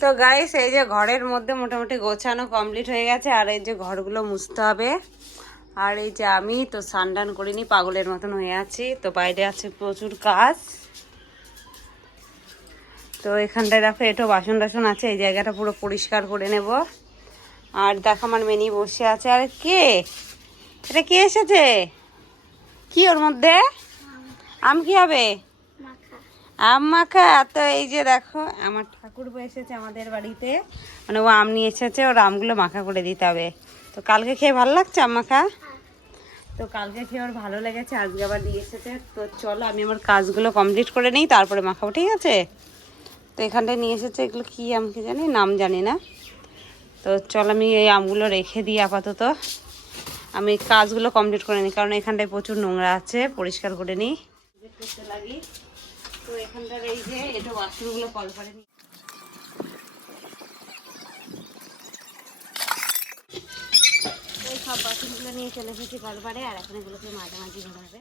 তো গাইস এই যে ঘরের মধ্যে মোটামুটি গোছানো কমপ্লিট হয়ে গেছে, আর এই যে ঘরগুলো মুছতে হবে। আর এই যে আমি তো স্নান করিনি, পাগলের মতন হয়ে আছি। তো বাইরে আছে প্রচুর কাজ। তো এখানটায় দেখো এটো বাসন টাসন আছে, এই জায়গাটা পুরো পরিষ্কার করে নেব। আর দেখো আমার মেনি বসে আছে। আর কে এটা, কে এসেছে? কি ওর মধ্যে আম? কি হবে? আম মাখা। তো এই যে দেখো আমার ঠাকুরপো এসেছে আমাদের বাড়িতে, মানে ও আম নিয়ে এসেছে, ওর আমগুলো মাখা করে দিতে হবে। তো কালকে খেয়ে ভালো লাগছে আম মাখা? তো কালকে খেয়ে ওর ভালো লেগেছে, আজকে আবার নিয়ে এসেছে। তো চলো আমি আমার কাজগুলো কমপ্লিট করে নিই, তারপরে মাখাবো, ঠিক আছে? তো এখানটায় নিয়ে এসেছে, এগুলো কী আম কি জানি, নাম জানি না। তো চলো আমি এই আমগুলো রেখে দিই আপাতত, আমি কাজগুলো কমপ্লিট করে নিই, কারণ এখানটায় প্রচুর নোংরা আছে, পরিষ্কার করে নিই করতে লাগি। তো এখানটার এই যে এটা বাথরুমগুলো কল করে নিই। এই সব বাথরুমগুলো নিয়ে চলে এসেছি কলপারে, আর এখন এগুলোকে মাঝামাঝি ধরা হবে।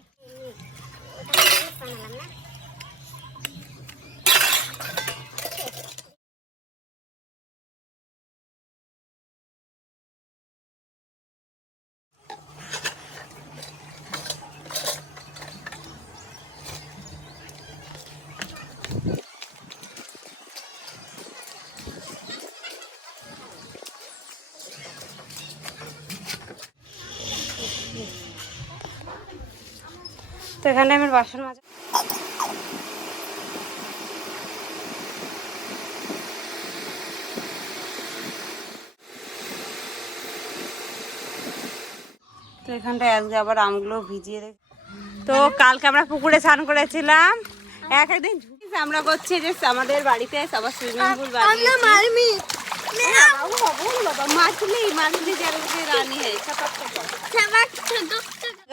তো এখানে আমার বাসন মাজা তো এখানটায় আজকে আবার আমগুলো ভিজিয়ে রেখে। তো কালকে আমরা পুকুরে স্নান করেছিলাম, একদিন আমরা করছি যে আমাদের বাড়িতে সবার সুইমিং পুল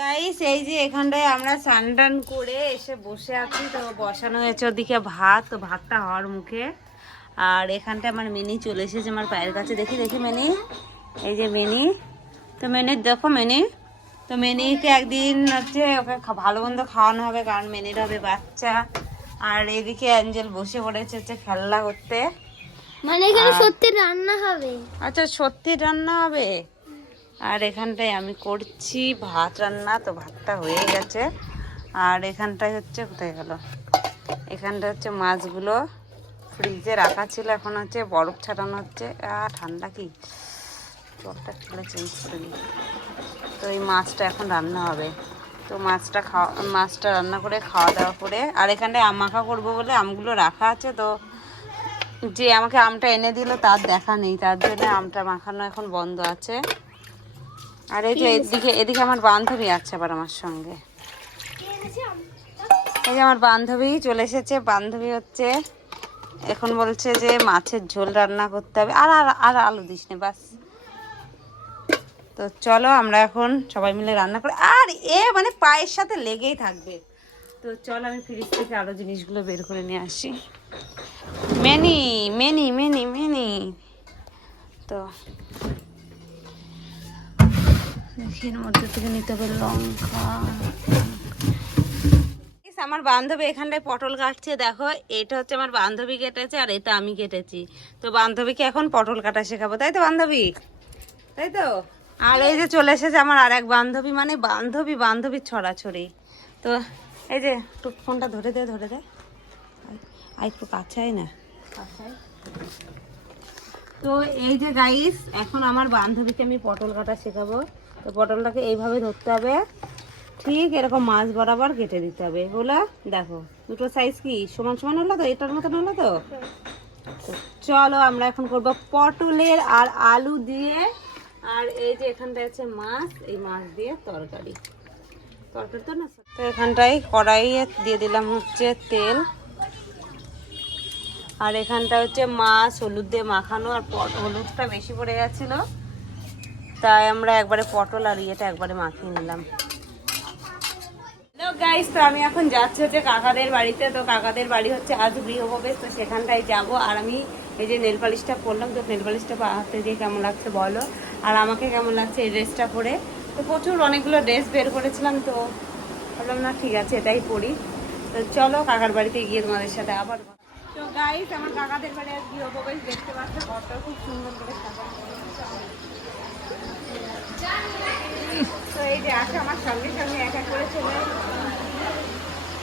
গাইস। এই যে এখানটায় আমরা স্নান করে এসে বসে আছি, তো বসানো হয়েছে ওদিকে ভাত, তো ভাতটা হওয়ার মুখে। আর এখানটায় আমার মিনি চলে এসেছে আমার পায়ের কাছে, দেখি দেখি মিনি, এই যে মিনি। তো মিনি দেখো মিনি, তো মেনিকে একদিন হচ্ছে ওকে ভালো মন্দ খাওয়ানো হবে, কারণ মেনির হবে বাচ্চা। আর এদিকে অ্যাঞ্জেল বসে পড়েছে হচ্ছে খেলনা করতে, মানে এখানে সত্যি রান্না হবে। আচ্ছা সত্যি রান্না হবে। আর এখানটায় আমি করছি ভাত রান্না, তো ভাতটা হয়ে গেছে। আর এখানটায় হচ্ছে কোথায় গেল, এখানটা হচ্ছে মাছগুলো ফ্রিজে রাখা ছিল, এখন হচ্ছে বরফ ছাড়ানো হচ্ছে। ঠান্ডা কি, জলটা খেলে চেঞ্জ করে দিই। তো এই মাছটা এখন রান্না হবে, তো মাছটা রান্না করে খাওয়া দাওয়া করে। আর এখানটায় আম মাখা করবো বলে আমগুলো রাখা আছে, তো যে আমাকে আমটা এনে দিল তার দেখা নেই, তার জন্য আমটা মাখানো এখন বন্ধ আছে। আর এই যে এদিকে আমার বান্ধবী আছে আবার আমার সঙ্গে, এই যে আমার বান্ধবী চলে এসেছে। বান্ধবী হচ্ছে এখন বলছে যে মাছের ঝোল রান্না করতে হবে, আর আর আলু দিস না বাস। তো চলো আমরা এখন সবাই মিলে রান্না করি। আর মানে পায়ের সাথে লেগেই থাকবে। তো চলো আমি ফ্রিজ থেকে আরো জিনিসগুলো বের করে নিয়ে আসি। মেনি মেনি মেনি মেনি, তো এর মধ্যে থেকে নিতে হবে লঙ্কা। আমার বান্ধবী এখানটায় পটল কাটছে, দেখো এটা হচ্ছে আমার বান্ধবী কেটেছে, আর এটা আমি কেটেছি। তো বান্ধবীকে এখন পটল কাটা শেখাবো, তাই তো বান্ধবী? তাই তো। আর এই যে চলে এসেছে আমার আর এক বান্ধবী, মানে বান্ধবীর ছড়াছড়ি। তো এই যে একটু ফোনটা ধরে দে একটু কাছাই না। তো এই যে গাইস এখন আমার বান্ধবীকে আমি পটল কাটা শেখাবো। তো পটলটাকে এইভাবে ধরতে হবে, ঠিক এরকম মাছ বরাবর কেটে দিতে হবে। হলো দেখো দুটো সাইজ কি সমান সমান হলো তো, এটার মতন হলো তো। চলো আমরা এখন করবো পটলের আর আলু দিয়ে, আর এই যে এখানটায় আছে মাছ, এই মাছ দিয়ে তরকারি তো না। তো এখানটায় কড়াইয়ে দিয়ে দিলাম হচ্ছে তেল, আর এখানটা হচ্ছে মাছ হলুদ দিয়ে মাখানো, আর হলুদটা বেশি পড়ে গেছিল, তাই আমরা একবারে পটল আর ইয়েটা একবারে মাখিয়ে নিলাম। হ্যালো গাইস, তো আমি এখন যাচ্ছি হচ্ছে কাকাদের বাড়িতে। তো কাকাদের বাড়ি হচ্ছে আজ গৃহপ্রবেশ, তো সেখানটায় যাব। আর আমি এই যে নেল পালিশটা পরলাম, তো নেল পালিশটা হাতে দিয়ে কেমন লাগছে বলো, আর আমাকে কেমন লাগছে এই ড্রেসটা পরে। তো প্রচুর অনেকগুলো ড্রেস বের করেছিলাম, তো ভাবলাম না ঠিক আছে এটাই পরি। তো চলো কাকার বাড়িতে গিয়ে তোমাদের সাথে আবার। তো গাইস আমার কাকাদের বাড়ি আজ গৃহপ্রবেশ দেখতে পাচ্ছ, ঘরটা খুব সুন্দর করে সাজানো। তো এই যে আসে আমার সঙ্গে সঙ্গে এক এক করে চলে আসে।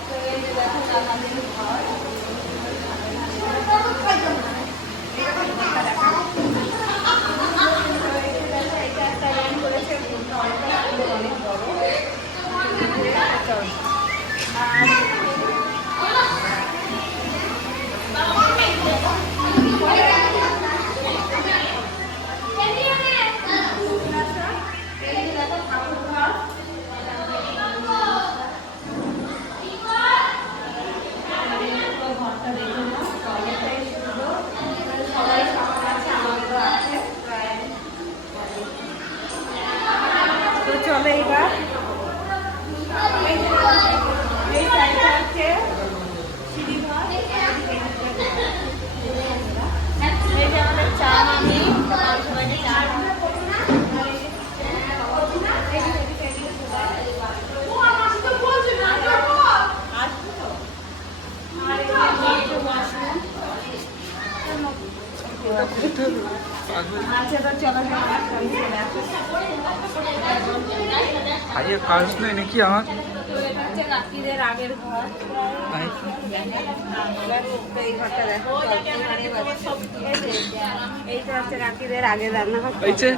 তো এই যে দেখো কাকাদের ঘর। তো চলো এইবার এই সাইডটা হচ্ছে সিঁড়ি ঘর। এই যে আমাদের চা মামি, সবাইকে চা আচ্ছা তো চলো আজকে কাজ নেই নাকি আমার? এটা হচ্ছে কাকিদের আগের ঘর। এই ঘরটা দেখো, এইটা হচ্ছে কাকিদের আগের রান্নাঘর। হয়েছে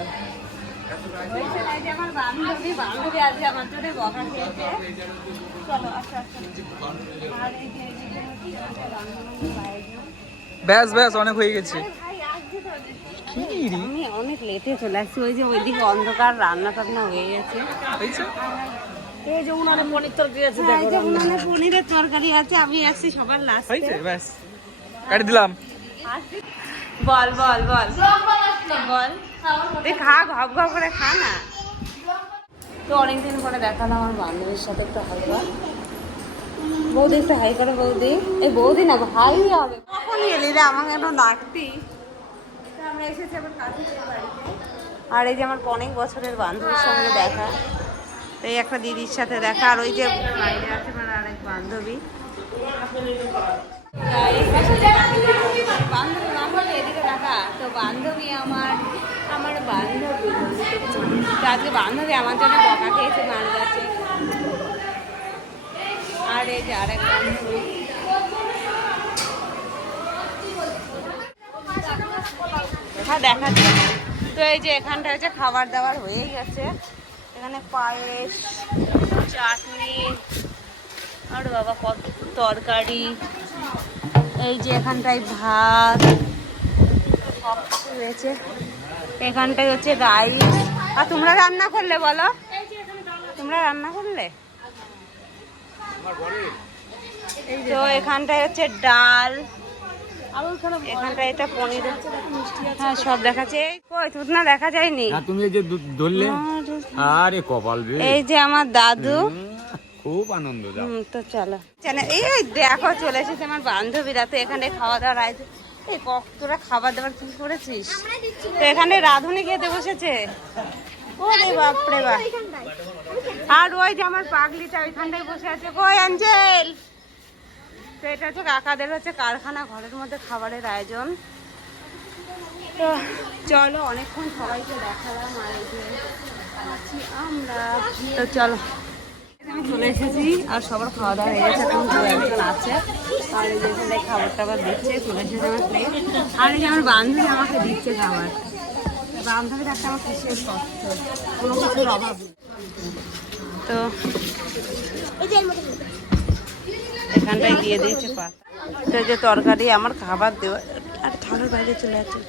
আমার বান্ধবী আজকে আমার জন্য বকা খেয়েছে। চলো আচ্ছা আচ্ছা। আর এই যে ব্যাস ব্যাস অনেক হয়ে গেছে। আমি অনেক লেটে চলে আসছি, ওই যে ওইদিকে অন্ধকার, রান্না টান্না হয়ে গেছে। এই যে উনানে পনির তরকারি আছে, এই যে উনানে পনিরের তরকারি আছে, আমি আসছি সবার লাস্টে। হয়েছে ব্যাস কাটি দিলাম। বল বল বল বল, তুই খা, ঘপ ঘপ করে খা না। তো অনেকদিন পরে দেখালাম আমার বান্ধবীর সাথে একটু হালকা। বৌদি একটু হাই করে, বৌদি। এই বৌদি না, ভাই হবে। কখন এলি রে, আমাকে একটু ডাকতি। আমরা এসেছি আমার কাকিদের বাড়িতে। আর এই যে আমার অনেক বছরের বান্ধবীর সঙ্গে দেখা, তো এই একটা দিদির সাথে দেখা। আর ওই যে বাইরে আছে আমার আরেক বান্ধবী। বান্ধবী এদিকে দেখা। তো বান্ধবী আমার বান্ধবী, তো আজকে বান্ধবী আমার জন্য বকা খেয়েছে মার কাছে। আর এই যে আরেক বান্ধবী। হ্যাঁ দেখাচ্ছি। তো এই যে এখানটা হচ্ছে খাবার দাবার হয়ে গেছে। এখানে পায়েস, চাটনি, আর বাবা কত তরকারি। এই যে এখানটায় ভাত, সব কিছু রয়েছে। এখানটায় হচ্ছে রাইস। আর তোমরা রান্না করলে বলো, তোমরা রান্না করলে? তো এখানটায় হচ্ছে ডাল, এখানটায় এটা পনির, হ্যাঁ সব দেখাচ্ছে। কই তুতনা দেখা যায়নি? তুমি এই যে ধরলে, আরে কপাল রে। এই যে আমার দাদু, খুব আনন্দ। তো চলো এই দেখো চলে এসেছে আমার বান্ধবীরা। তো এখানে খাওয়া দাওয়ার আয়োজন। এই তোরা খাবার দাবার কি করেছিস? তো এখানে রাঁধুনি খেতে বসেছে। ও রে বাপরে বাপ। আর ওই যে আমার পাগলিটা ওইখানটায় বসে আছে। কই অ্যাঞ্জেল? তো এটা হচ্ছে কাকাদের হচ্ছে কারখানা, ঘরের মধ্যে খাবারের আয়োজন। তো চলো, অনেকক্ষণ সবাইকে দেখালাম। আর এই যে আছি আমরা। তো চলো, আমি চলে এসেছি আর সবার খাওয়া দাওয়া হয়ে গেছে। এখন দু একজন আছে আর এই যে এখানে খাবার টাবার দিচ্ছে। চলে এসেছে আমার প্লেট। আর এই যে আমার বান্ধবী আমাকে দিচ্ছে খাবার। বান্ধবীর একটা আমার বিশেষ কষ্ট, কোনো কিছুর অভাব নেই। তো এখানটায় দিয়ে দিয়েছে পাতা। তো এই যে তরকারি আমার খাবার দেওয়া। আর থালার বাইরে চলে আছে।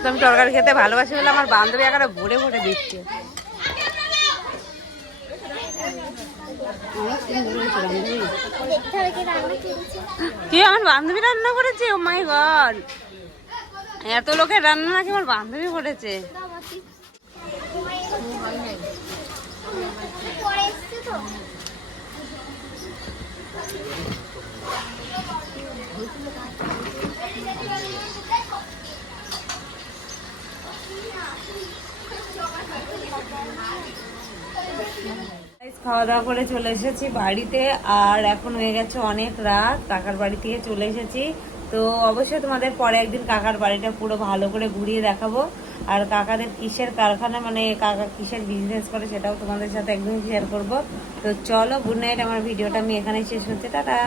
তো আমি তরকারি খেতে ভালোবাসি বলে আমার বান্ধবী এখানে ভরে ভরে দিচ্ছে। কি আমার বান্ধবী রান্না করেছে? ও মাই গড, এত লোকের রান্না নাকি আমার বান্ধবী করেছে। খাওয়া দাওয়া করে চলে এসেছি বাড়িতে। আর এখন হয়ে গেছে অনেক রাত, কাকার বাড়ি থেকে চলে এসেছি। তো অবশ্যই তোমাদের পরে একদিন কাকার বাড়িটা পুরো ভালো করে ঘুরিয়ে দেখাবো। আর কাকাদের কিসের কারখানা, মানে কাকা কিসের বিজনেস করে সেটাও তোমাদের সাথে একদিন শেয়ার করব। তো চলো, গুড নাইট। আমার ভিডিওটা আমি এখানেই শেষ করছি, টাটা।